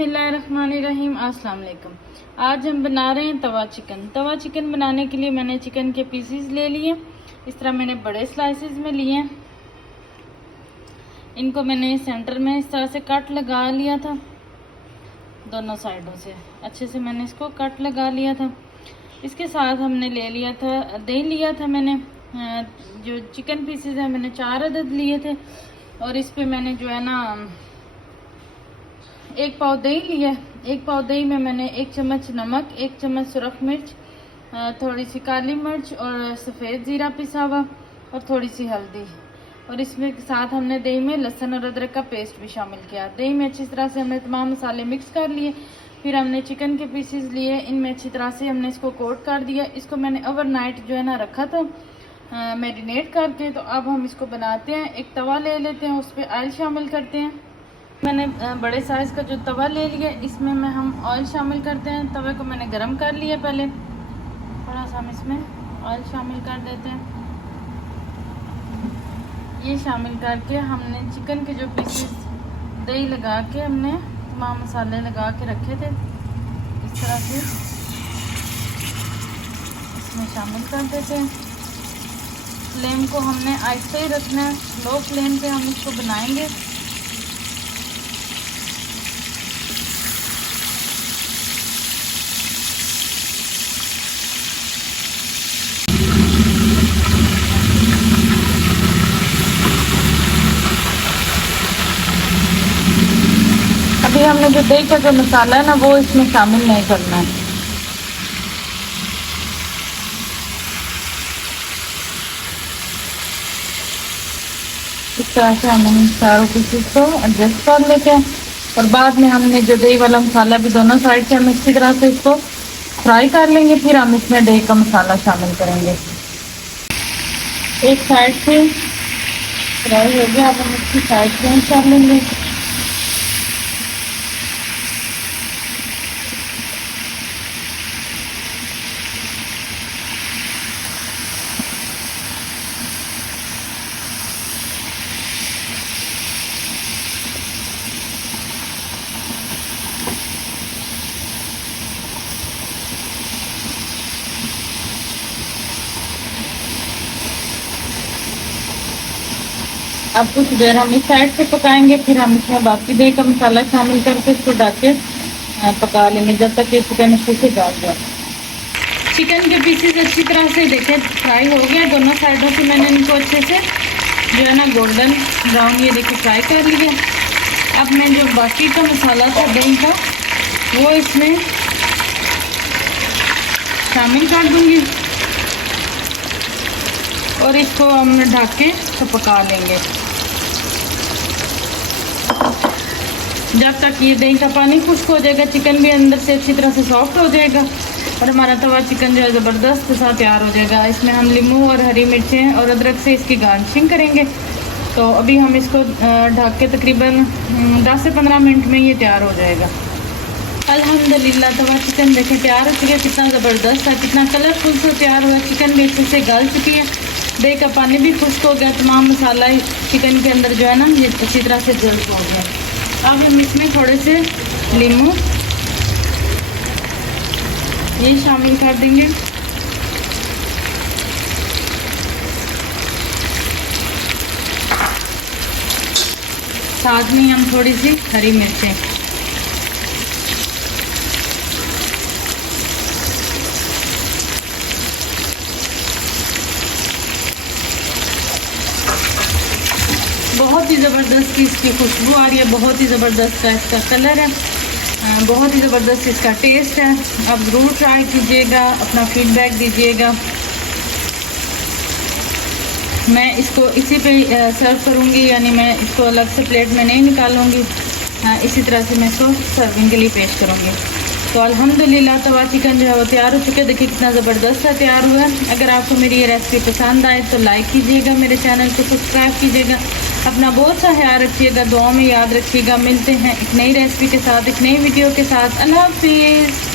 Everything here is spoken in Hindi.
बिस्मिल्लाहिर्रहमानिर्रहीम। अस्सलाम वालेकुम। आज हम बना रहे हैं तवा चिकन। तवा चिकन बनाने के लिए मैंने चिकन के पीसेस ले लिए। इस तरह मैंने बड़े स्लाइसेस में लिए हैं। इनको मैंने सेंटर में इस तरह से कट लगा लिया था, दोनों साइडों से अच्छे से मैंने इसको कट लगा लिया था। इसके साथ हमने ले लिया था दही लिया था मैंने, जो चिकन पीसेस है मैंने 4 अदद लिए थे। और इस पे मैंने जो है ना 1 पाव दही लिया। 1 पाव दही में मैंने 1 चम्मच नमक, 1 चम्मच सुरख मिर्च, थोड़ी सी काली मिर्च और सफ़ेद ज़ीरा पिसा हुआ और थोड़ी सी हल्दी। और इसमें साथ हमने दही में लहसुन और अदरक का पेस्ट भी शामिल किया। दही में अच्छी तरह से हमने तमाम मसाले मिक्स कर लिए। फिर हमने चिकन के पीसेस लिए, इनमें अच्छी तरह से हमने इसको कोट कर दिया। इसको मैंने ओवरनाइट जो है ना रखा था मैरिनेट करके। तो अब हम इसको बनाते हैं। एक तवा ले लेते हैं, उस पर ऑयल शामिल करते हैं। मैंने बड़े साइज़ का जो तवा ले लिया, इसमें हम ऑयल शामिल करते हैं। तवे को मैंने गरम कर लिया। पहले थोड़ा सा हम इसमें ऑयल शामिल कर देते हैं। ये शामिल करके हमने चिकन के जो पीसेस दही लगा के हमने तमाम मसाले लगा के रखे थे, इस तरह से इसमें शामिल कर देते हैं। फ्लेम को हमने आहिस्ते ही रखना है, लो फ्लेम पे हम इसको बनाएंगे। अभी हमने जो दही का जो मसाला है ना वो इसमें शामिल नहीं करना है। इस तरह से हम चारों पीसेस को एडजस्ट कर लेते हैं। और बाद में हमने जो दही वाला मसाला भी दोनों साइड से हम इसी तरह से इसको फ्राई कर लेंगे। फिर हम इसमें दही का मसाला शामिल करेंगे। एक साइड से फ्राई हो गया, अब हम इसकी साइड चेंज कर लेंगे। अब कुछ देर हम इस साइड से पकाएंगे, फिर हम इसमें बाकी दही का मसाला शामिल करके इसको ढक के पका लेंगे जब तक ये चिकन अच्छे से गल जाए। चिकन के पीसेस अच्छी तरह से देखें फ्राई हो गया। दोनों साइडों से मैंने इनको अच्छे से जो है ना गोल्डन ब्राउन ये देखिए फ्राई कर लिया। अब मैं जो बाकी का मसाला था दही का वो इसमें शामिल कर दूंगी और इसको हम ढक के तो पका लेंगे जब तक ये दही का पानी खुश्क हो जाएगा। चिकन भी अंदर से अच्छी तरह से सॉफ्ट हो जाएगा और हमारा तवा चिकन जो है ज़बरदस्त सा तैयार हो जाएगा। इसमें हम नींबू और हरी मिर्चें और अदरक से इसकी गार्निशिंग करेंगे। तो अभी हम इसको ढक के तकरीबन 10 से 15 मिनट में ये तैयार हो जाएगा। अल्हम्दुलिल्लाह तवा चिकन देखें तैयार हो चुकी है। कितना ज़बरदस्त है, कितना कलरफुल से तैयार हुआ। चिकन भी अच्छे से गल चुकी है, दही का पानी भी खुश्क हो गया, तमाम मसाला चिकन के अंदर जो है ना ये अच्छी तरह से जल्द हो गया। अब हम इसमें थोड़े से नींबू ये शामिल कर देंगे। साथ में हम थोड़ी सी हरी मिर्चें, बहुत ही ज़बरदस्त इसकी खुशबू आ रही है, बहुत ही ज़बरदस्त का इसका कलर है, बहुत ही ज़बरदस्त इसका टेस्ट है। आप ज़रूर ट्राई कीजिएगा, अपना फीडबैक दीजिएगा। मैं इसको इसी पे सर्व करूँगी, यानी मैं इसको अलग से प्लेट में नहीं निकालूँगी। इसी तरह से मैं इसको सर्विंग के लिए पेश करूँगी। तो अल्हम्दुलिल्लाह तवा चिकन जो है वो तैयार हो चुके। देखिए कितना ज़बरदस्त है तैयार हुआ है। अगर आपको मेरी ये रेसिपी पसंद आए तो लाइक कीजिएगा, मेरे चैनल को सब्सक्राइब कीजिएगा। अपना बहुत सा ख्याल रखिएगा, दुआ में याद रखिएगा। मिलते हैं एक नई रेसिपी के साथ, एक नई वीडियो के साथ। अल्लाह हाफिज़।